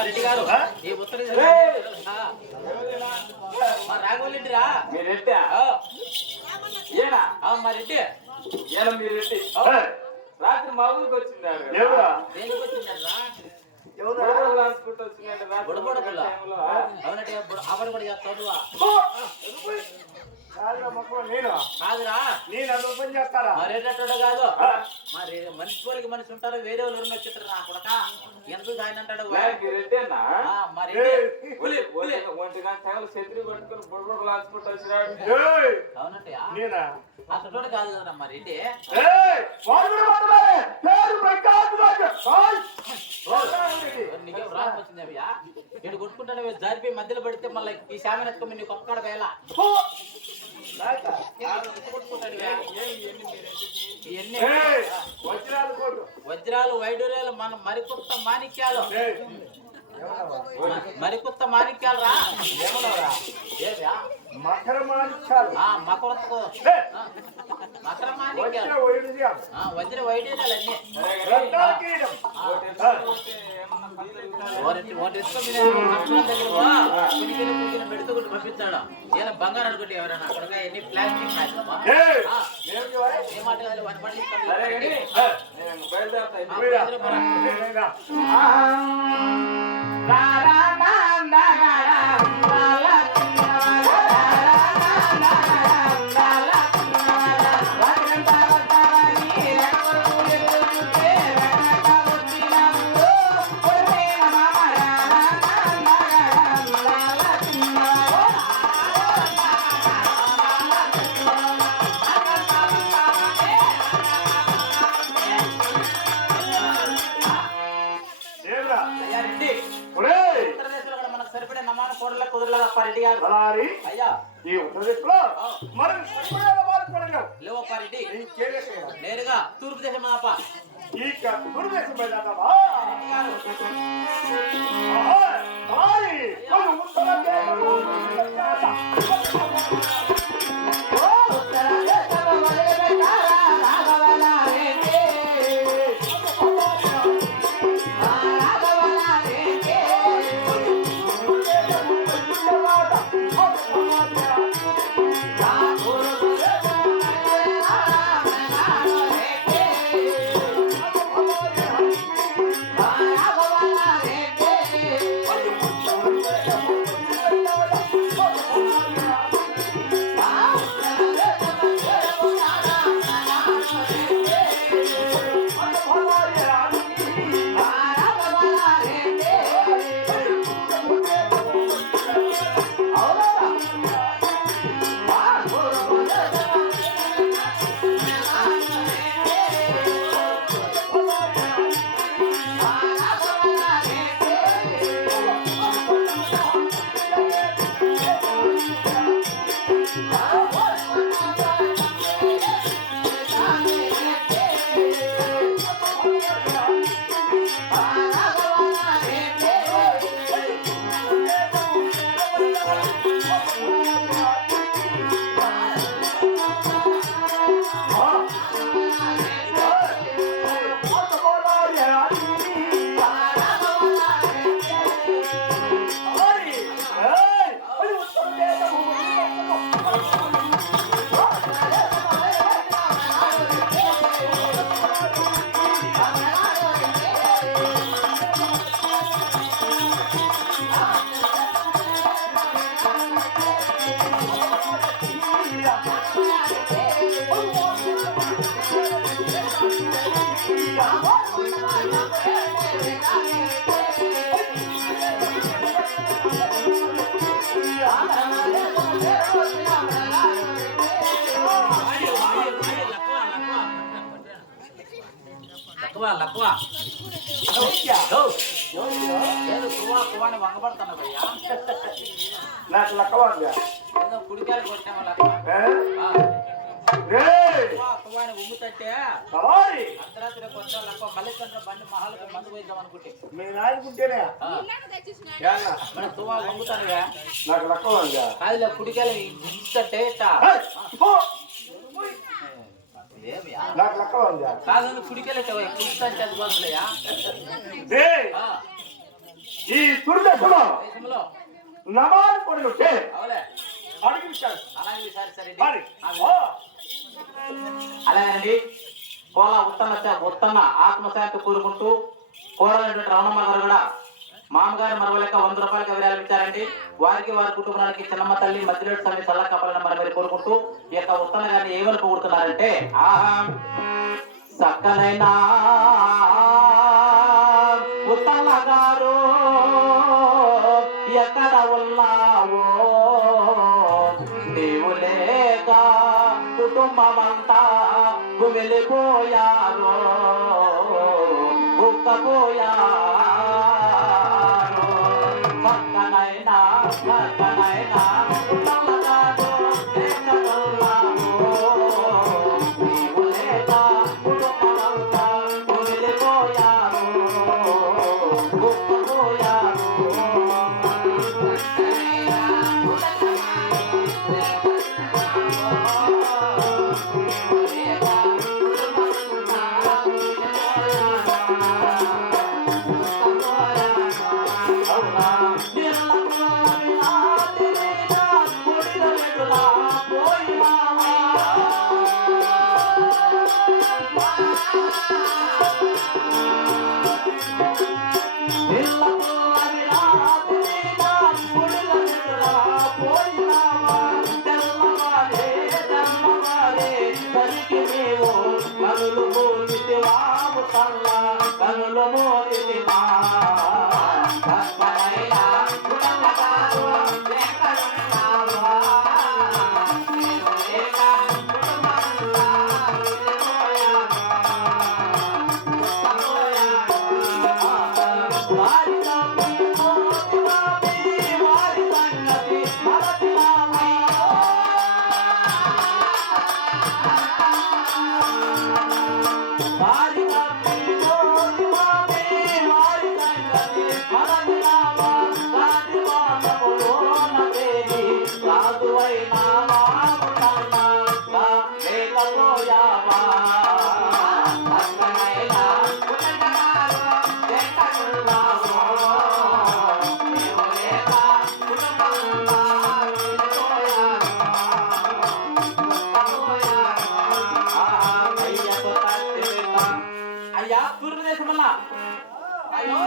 రెడ్డి గారు ఈ ఉత్తర రాఘవరెడ్డిరా మీరు రెడ్డి ఏనా మా రెడ్డి ఏనా మీరు రెడ్డి రాత్రి మా ఊరికి వచ్చిందారు దేనికి వచ్చిందరా బుడబుడపుల్లా అవునంటే అవరు కూడా చేస్తావు కాదురా మరేటట్టు కాదు మరి మనిషి పోలికి మనిషి ఉంటారు వేరే వాళ్ళు ఎవరు వచ్చేటారు నా కొడక ఎందుకు ఆయన అంటాడు అవునంటే అసలు కాదు కదా మరి ఏంటి నీకేం రాసి వచ్చింది అయ్యా నేను కొట్టుకుంటానే జారిపోయి మధ్యలో పడితే మళ్ళీ ఈ శామని ఎత్తుకొని నీకు ఒక్కడ వేళ వజ్రాలు వైడూర్యాలు మన మరికొత్త మాణిక్యాలు మరికొత్త మాణిక్యాలు రా మకర మాణిక్యాలు మకర మాణిక్యాలు వజ్ర వైడూర్యాలు అన్నీ పెడుతూ పంపించాడు ఇలా బంగారం అనుకుంటే ఎవరైనా అక్కడ ఎన్ని ప్లాస్టిక్ ఏ మాట రెడ్డి గారు అయ్యా ఈ ఉత్తరదిక్కులో లేవప్పారెడ్డి నేరుగా తూర్పు దేశం మాప ఈ తూర్పు దేశం లక్వా వంగబడతాను భయ్యా నాకు లక్కవా ఏదో కుడికాయలు కొట్టాము లక్వా ఉమ్ముతంటే అర్ధరాత్రి కొంచెం లక్వ మళ్ళీ బండి మహాలకు మందు పోయిద్దాం అనుకుంటే నేను ఆడుకుంటేనే మన తువాలు వంగుతానుగా నాకు లక్కవా కాదు కుడికాయలు గుంజుతంటే నాకు లక్కవా కాదు కుడికెళ్ళటవా కుడిస్తాను చదువుకోవట్లేయా ఈ దుర్దశలో దేశంలో నమాజ్ పడుతుంటే అవులే అడిగించాడు. అలాగే సరే మరి అలాగేనండి. కోలా ఉత్తమ ఆత్మశాంతి కోరుకుంటూ కోరాలైనటువంటి రమణమ్మ గారు కూడా మామగారి మరవలేక 100 రూపాయలకి విరాళం ఇచ్చారండి. వారికి వారి కుటుంబానికి చిన్నమ్మ తల్లి మధ్యలోటి సమయం చల్ల కాపాలని మరి మీరు కోరుకుంటూ ఈ యొక్క ఉత్తమ గారిని ఏమని పొగుడుతున్నారంటే, ఆహా సక్కనైనా ఉత్తమ గారు ఎక్కడ ఉన్నావో నీవు లేక కుటుంబమంతా వెళ్ళిపోయారో ఉక్కపోయారో పక్కనైనా ఉత్తమ గారు ఎక్కడ ఉన్నావో నీవు లేక కుటుంబమంతా వెళ్ళిపోయారో ఉక్కపోయారో కనులు మోతివా కనులు అయ్యా తూర్పుదేశం వల్ల అయ్యో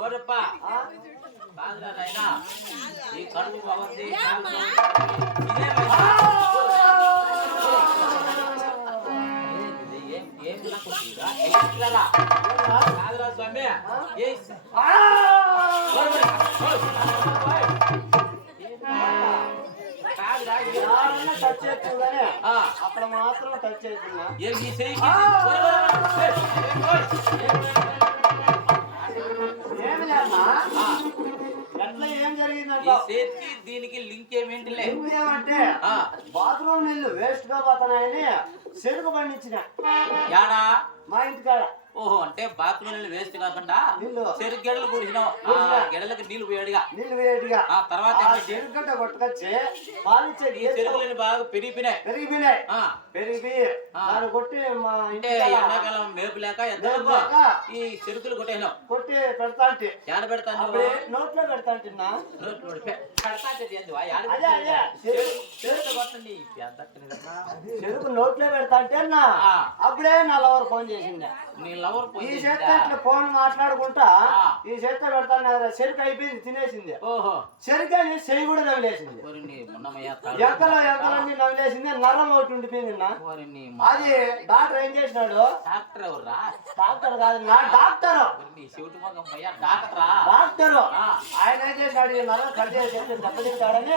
ఓరప్ప కాదురా నాయనా ఈ కడుపు బాగుంది కాదురా స్వామి అక్కడ మాత్రం టచ్ అవుతుందా? ఏం జరిగిందంటే దీనికి లింక్ ఏమేంటిలే ఏమంటే బాత్రూమ్ నీళ్ళు వేస్ట్ గా పోతున్నాయని చెరుకు పండించిన యాడా మా ఇంటికాడ ఓహో అంటే బాత్రూమ్ నీళ్ళు వేస్ట్ కాకుండా నీళ్ళు. చెరుకు గెడలు పూడిసినావు గెడలకు నీళ్లు పోయాడుగా నీళ్ళు వేడిగా ఆ తర్వాత ఆ ఏమిటి? చెరుగడ్డ కొట్టుకొచ్చి పాలిచ్చే ఈ చెరుకులని బాగా పెరిగిపోయినాయి పెరిగిపోయినాయి ఆ, పెరిగిపోయి దాన్ని కొట్టి మా అంటే ఇంటి ఎండాకాలం మేపు లేక ఎంతవరకు లేక ఈ చెరుకులు కొట్టేసినావు కొట్టి పెడతా అంటే యాడ పెడతాను అప్పుడే నోట్లో పెడతా అంటున్నా అదే అదే చెరుకు నోట్లో పెడతా అంటే అన్నా ఆ. అప్పుడే నా లవర్ ఫోన్ చేసిండే నీ లవర్ ఈ చేత ఇట్లా ఫోన్ మాట్లాడుకుంటా ఆ. ఈ చేత పెడతాను కదా చెరుకు అయిపోయింది తినేసింది ఓహో చెరుకని చెయ్యి కూడా నవ్వులేసింది ఓరి నీ మున్నమయ్య ఎంతలన్నీ నవ్వులేసింది నరం ఒకటి ఉండిపోయింది నా ఓరి నీ అది డాక్టర్ ఏం చేసినాడు డాక్టర్ ఎవర్రా డాక్టర్ కాదు నా డాక్టర్ ఓరి నీ చెవిటి మొగం పోయా డాక్టరా డాక్టర్ ఆ. ఆయన ఏం చేసినాడు ఈ నరం కట్ చేసి దెబ్బతింటాడని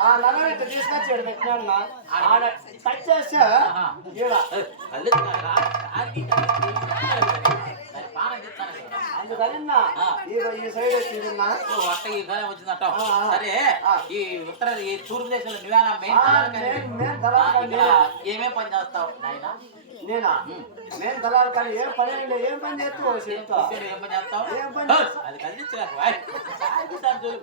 ఆ నరం ఇట్లా తీసుకొచ్చి ఈడ పెట్టినాడు నా ఆడ కట్ చేస్తే ఈడ అందుకని నా ఈ సైడ్ వచ్చింది నా వచ్చిందట ఆ, ఆ. సరే ఆ. ఈ ఉత్తర ఈ తూర్పు దేశంలో నువ్వేనా మెయిన్ నేను దళాలు ఇక్కడ ఏమేం పని చేస్తావు నాయనా నేనా నేను దళాలు కానీ ఏం పని లేదు ఏం పని చేస్తావు చెప్తా ఏం పని చేస్తావు ఏం పని చేస్తావు? అది కలిగించలేక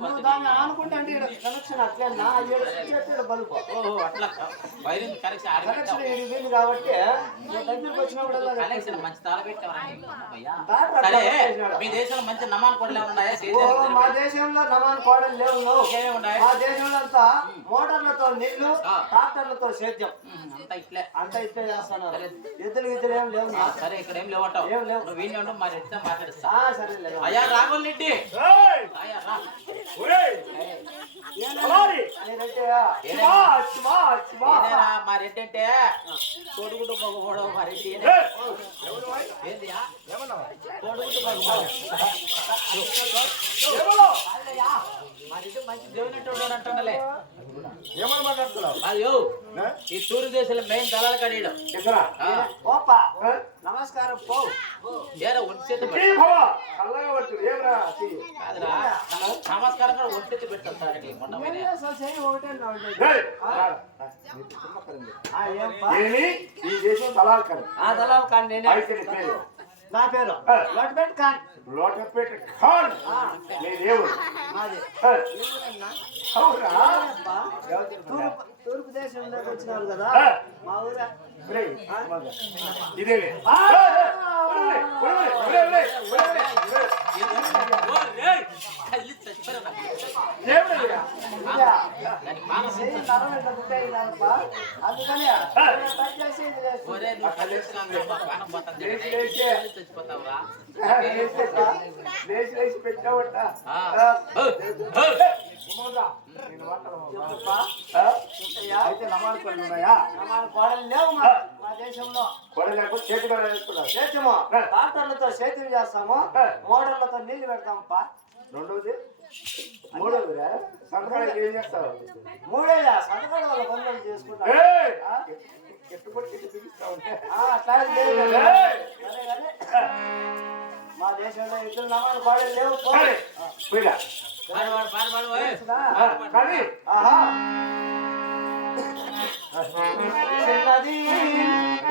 నువ్వు దాన్ని ఆనుకుంటే అంటే ఇక్కడ కనెక్షన్ అట్లే నా ఏడు బల్బు ఓహో అట్లా వైరింగ్ కనెక్షన్ కనెక్షన్ ఇది వీలు కాబట్టి నువ్వు దగ్గరికి వచ్చినప్పుడు కనెక్షన్ మంచి తాళ పెట్టావని డాక్టర్ సరే అట్లా చేసినాడు. మీ దేశంలో మంచి నమాన్ కొడలే ఉన్నాయా ఓ, మా దేశంలో నమాన్ కోడలు లేవు నువ్వు. ఏమేమి ఉన్నాయి మా దేశంలో అంతా మోటార్లతో నీళ్లు ఆ. ట్రాక్టర్లతో సేద్యం అంతా ఇట్లే అంతా ఇట్లే చేస్తున్నారు ఎద్దులు గిద్దులు ఏం లేవు నా. సరే ఇక్కడ ఏం లేవంటావు ఏం లేవు. నువ్వు వీళ్ళు ఉండవు మరి ఎట్లా మాట్లాడిస్తా సరే లేవు అయ్యా రాఘవల్ రెడ్డి అయ్యా రా ఏదేరా మా రెడ్డి అంటే కొడుకుడు మగపోవడం మా రెడ్డి ఏందియా కొడుకుడు మగపోవడం మా రెడ్డి మంచి దేవుని అంటుండలే అయ్యో ఈ తూర్పు దేశంలో మెయిన్ దళాలు కడియడం నమస్కారం పో ఏరా ఒంటి చేతి కాదురా నమస్కారం కూడా ఒంటి చేతి పెట్టుకుంటారండి మొన్న పోయినా. ఈ దేశం దళాలు కాదు దళాలు కాదు నేనే నా పేరు లోటపేట ఖాన్ లోటపేట ఖాన్ నీ దేవుడు మాది అవునా తూర్పు దేశంలోకి వచ్చినారు కదా మా ఊరే ఇదేలే ఓ రేయ్! తల్లి చచ్చిపోయారు నాకు. అందుకని ఒరే నువ్వు తల్లి చచ్చిపోయావు, ప్రాణం పోతుంది. లేచి. తల్లి చచ్చిపోతావురా. లేచి పెట్టావట ఆ. ఓ, ఓ. అయితే నమాలు పనులు ఉన్నాయా నమాలు కోడలు లేవు మా దేశంలో కొడలు లేకపోతే చేతి కూడా వేసుకున్నారు చేతము ట్రాక్టర్లతో సేద్యం చేస్తాము మోటార్లతో నీళ్లు పెడతామప్ప రెండోది మూడోది సంక్రాంతి ఏం చేస్తావు మూడేదా సంతకాల వాళ్ళ పనులు చేసుకుంటాం ఎట్టుబడి పిలుస్తా ఉంటే అట్లా లేదు కదా. ఏయ్! సరే కానీ మా దేశంలో ఇద్దరు నమాలు కోడలు లేవు పో. పోయిరా పాడు, పాడు, పాడు, పాడు, ఓయ్. కానీ ఆహా చిన్నది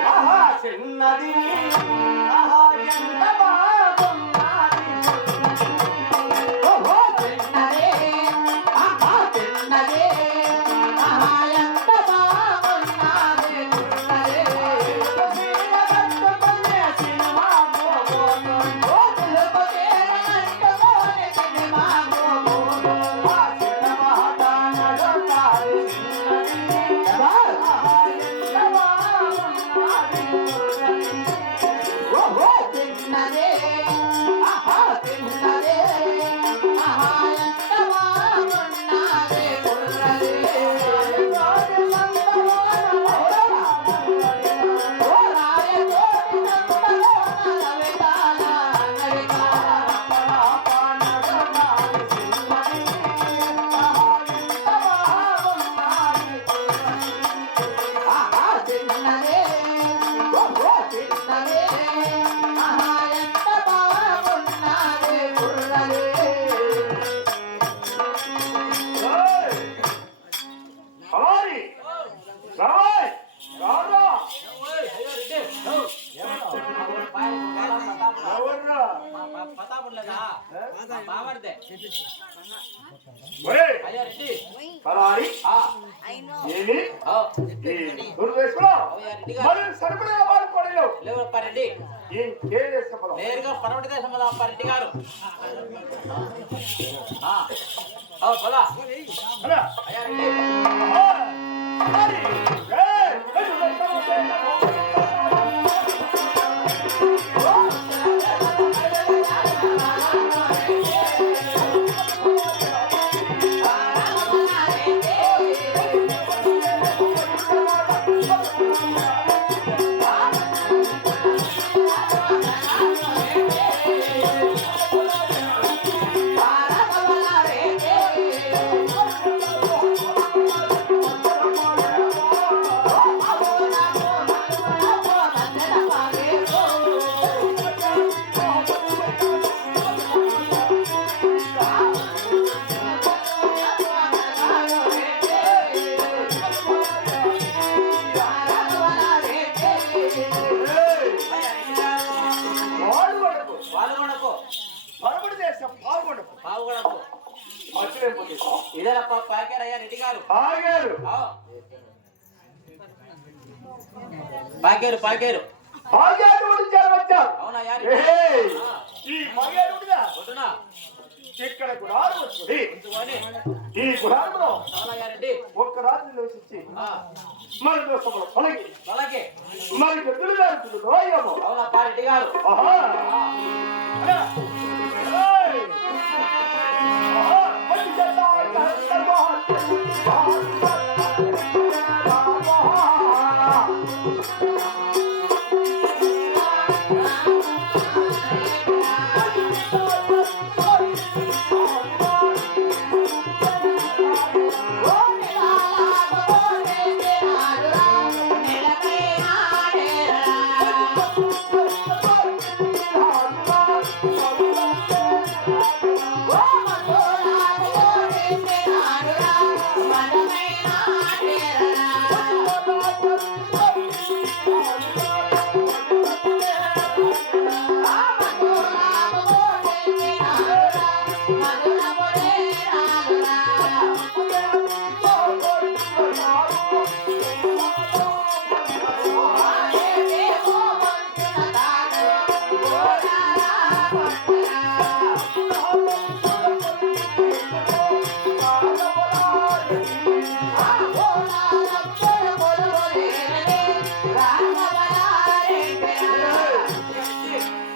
ఆహా చిన్నది ఆహా ఎంత బాగున్నది ఓహో చిన్నది ఆహా చిన్నది ఆహా ఎంత బాగున్నది చిన్నది సినిమా గోగోను ఓ తిరుపతి అంటమోని సినిమా గోగోను ఆ సినిమా తానడతారు చిన్నది ఒరేయ్, అయ్యా రెడ్డి పలారి ఆ, ఏమి ఆ, ఈ దుర్వేషంలో అయ్యా రెడ్డి గారు మరి సరిపడే వాడుకోలేవు లేవప్ప రెడ్డి ఇంకే చెప్పడం నేరుగా పడవటి దేశం కదా అప్ప రెడ్డి గారు ఆ, ఓ పదా అలా అయ్యా రెడ్డి మరి ఏయ్, పాల్గొనకు పాల్గొనకు పరమటి దేశం పాల్గొనకు పాల్గొనకు మర్చిపోతే ఇదేనప్ప పాకారు అయ్యా రెడ్డి గారు ఆగారు ఆ. పాకారు పాకారు ఆగారు వచ్చారు అవునయ్యా ఏయ్, ఆ, ఈ మగేరుడుగా వద్దునా ఇక్కడ గుడారు వచ్చింది ఉంచుకొని ఈ గుడారంలో అవునయ్యా రెడ్డి ఒక్క రాత్రి నివసించి ఆ, మన దోషములు తొలగి అలాగే మరి గదులు జరుగుతుంది రోయము అవునప్ప రెడ్డి గారు ఆహా ఆ, అలా. ఏయ్! ఆహా! వచ్చి చేద్దాం.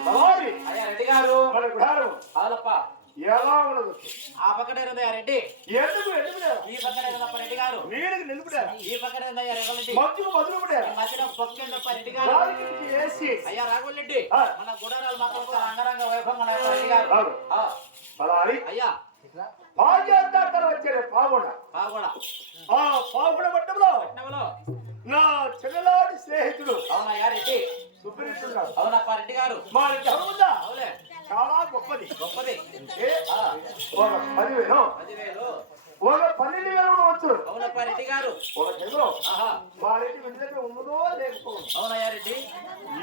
అలాగే అయ్యా రెడ్డి గారు మన గుడారం అవునప్ప ఎలా ఉన్నది ఆ పక్కనే ఉందయ్యా రెడ్డి ఎందుకు ఎందుకులేరా ఈ పక్కనే ఉందప్ప రెడ్డి గారు నీడికి నిలుపుడారా ఈ పక్కనే ఉందయ్యా రెడ్డి మధ్యకు బదులుపడారా మధ్యలో పక్కేందప్ప రెడ్డి గారు రాజకీయ వేసి అయ్యా రాఘవరెడ్డి ఆ. మన గుడారాలు మాత్రం చాలా అంగరంగ వైభవంగా ఉన్నాయి రెడ్డి గారు అవును. ఆ, అలాగే అయ్యా పాజాతాతర వచ్చారే పావుడ బాగుడా ఆ పావుడ పట్టంలో పట్నంలో నా చెల్లెలాంటి స్నేహితుడు అవునయ్యా రెడ్డి సుబ్రహ్మణ్యుడు అవునప్ప రెడ్డి గారు మా జనం ఉందా అవులే చాలా గొప్పది గొప్పది ఏ? ఒక 10,000 10,000 ఒక 12,000 వచ్చు అవునప్ప రెడ్డి గారు ఒక చెల్లో ఆహా మా రెడ్డి విడుదల ఉన్నదో లేకపోవడం అవునయ్యా రెడ్డి